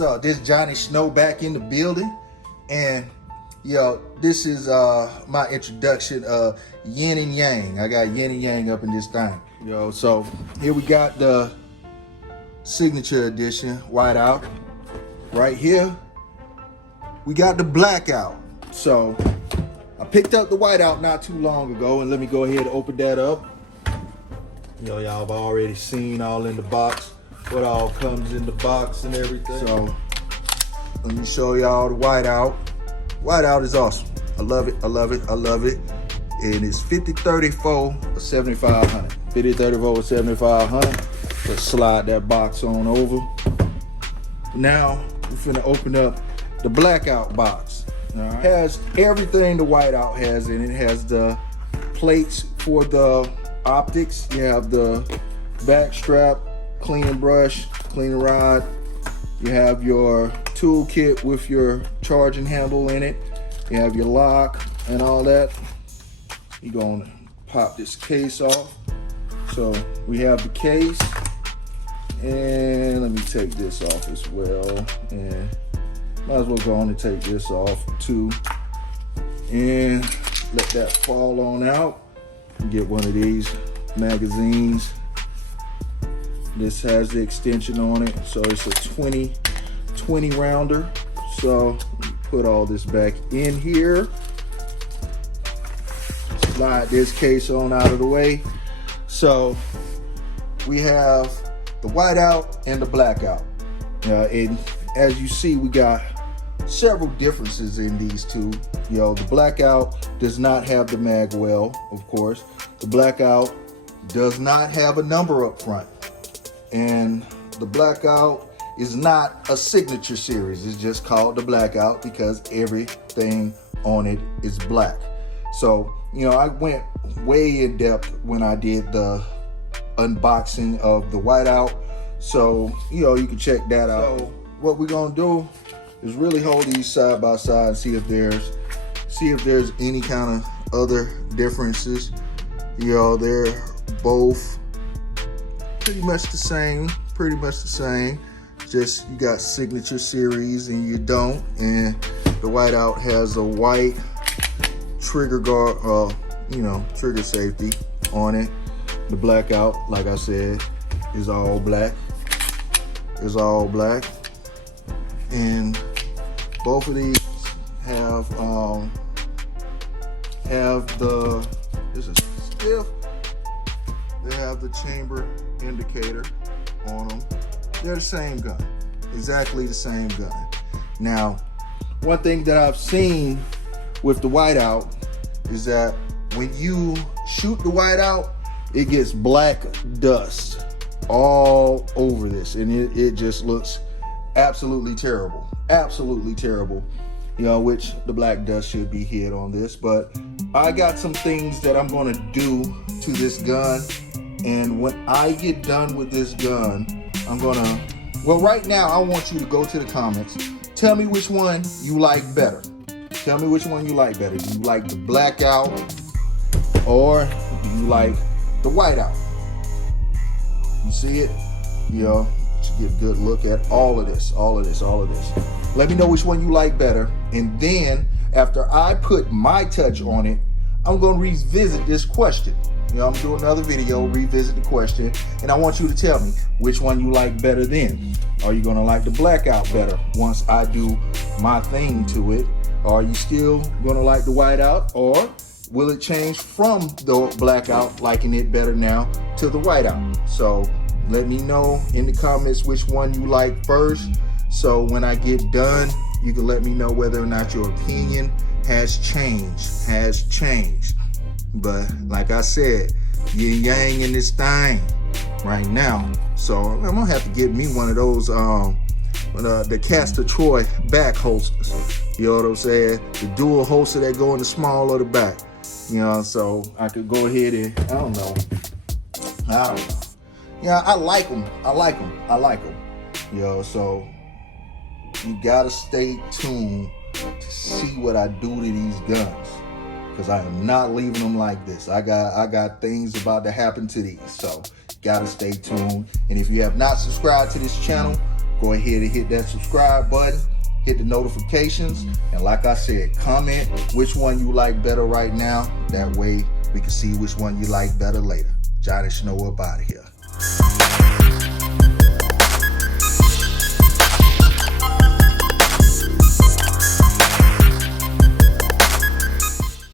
What's up? This Johnny Snow back in the building, and yo, this is my introduction of yin and yang. I got yin and yang up in this thing, yo. So here we got the signature edition Whiteout. Right here we got the Blackout. So I picked up the Whiteout not too long ago, and let me go ahead and open that up. Y'all have already seen all in the box, what all comes in the box and everything. So let me show y'all the Whiteout. Whiteout is awesome. I love it, I love it, I love it. And it's 5034 or 7500. 5034 or 7500. Let's slide that box on over. Now we're finna open up the Blackout box. All right. It has everything the Whiteout has in it. It has the plates for the optics. You have the back strap, cleaning brush, cleaning rod. You have your toolkit with your charging handle in it. You have your lock and all that. You're gonna pop this case off. So we have the case, and let me take this off as well. And might as well go on and take this off too. And let that fall on out. Get one of these magazines. This has the extension on it, so it's a 20 rounder. So put all this back in here. Slide this case on out of the way. So we have the Whiteout and the Blackout. And as you see, we got several differences in these two. The Blackout does not have the mag well, of course. The Blackout does not have a number up front. And the Blackout is not a signature series. It's just called the Blackout because everything on it is black. So, I went way in depth when I did the unboxing of the Whiteout. So, you can check that out. So what we're gonna do is really hold these side by side and see if there's any kind of other differences. They're both pretty much the same. Just you got signature series and you don't. And the Whiteout has a white trigger guard, trigger safety on it. The Blackout, like I said, is all black. And both of these have the, this is stiff. They have the chamber indicator on them. They're the same gun, exactly the same gun. Now, one thing that I've seen with the Whiteout is that when you shoot the Whiteout, it gets black dust all over this, and it just looks absolutely terrible, which the black dust should be hid on this. But I got some things that I'm gonna do to this gun, and when I get done with this gun, right now I want you to go to the comments. Tell me which one you like better. Do you like the Blackout or do you like the Whiteout? You see it? Get a good look at all of this. Let me know which one you like better, and then after I put my touch on it, I'm going to revisit this question. I'm doing another video, revisit the question, and I want you to tell me which one you like better then. Are you going to like the Blackout better once I do my thing to it? Are you still going to like the Whiteout, or will it change from the Blackout, liking it better now, to the Whiteout? So let me know in the comments which one you like first, so when I get done, you can let me know whether or not your opinion has changed. But like I said, yin yang in this thing right now. So I'm gonna have to get me one of those the Castor Troy back holsters. You know what I'm saying? The dual holster that go in the small or the back. So I could go ahead and I don't know. I like them. So you gotta stay tuned to see what I do to these guns, because I am not leaving them like this. I got things about to happen to these, so gotta stay tuned. And if you have not subscribed to this channel, go ahead and hit that subscribe button, hit the notifications, and like I said, comment which one you like better right now. That way we can see which one you like better later. Johnny Snow up out of here.